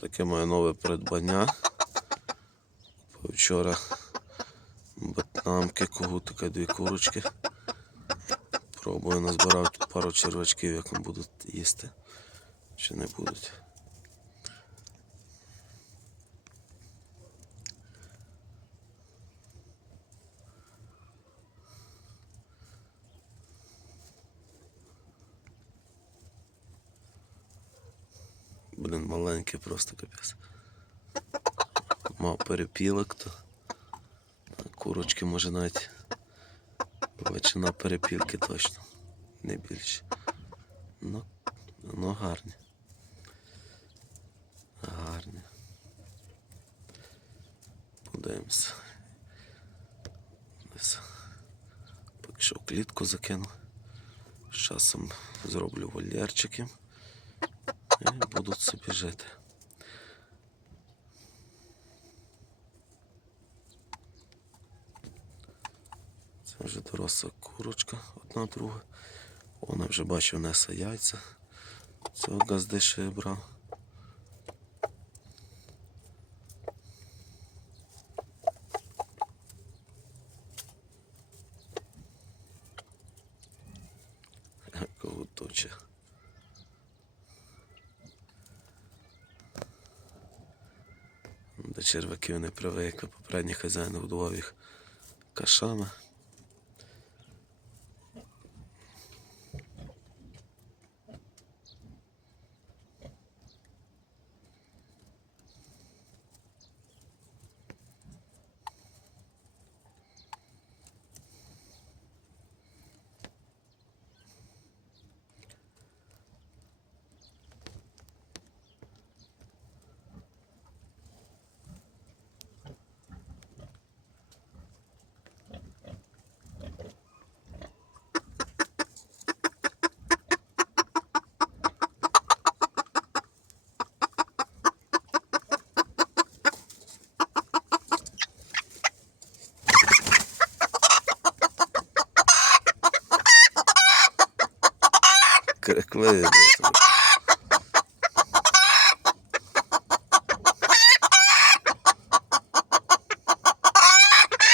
Таке моє нове придбання. Вчора батнамки, когутика, дві курочки. Пробую назбирав пару червачків, як вони будуть їсти. Чи не будуть. Блін, маленький просто капець. Мав перепілок, то курочки може навіть величина перепілки точно. Не більше. Ну, ну гарні. Гарні. Подивимося. Поки що клітку закину. З часом зроблю вольєрчики. І будуть собі жити. Це вже доросла курочка, одна друга. Вона вже бачив несе яйця. Цього газдиша я брав. Когуточе. До черваків не привикли. попередні хазяїн годував їх кашами. Creo que me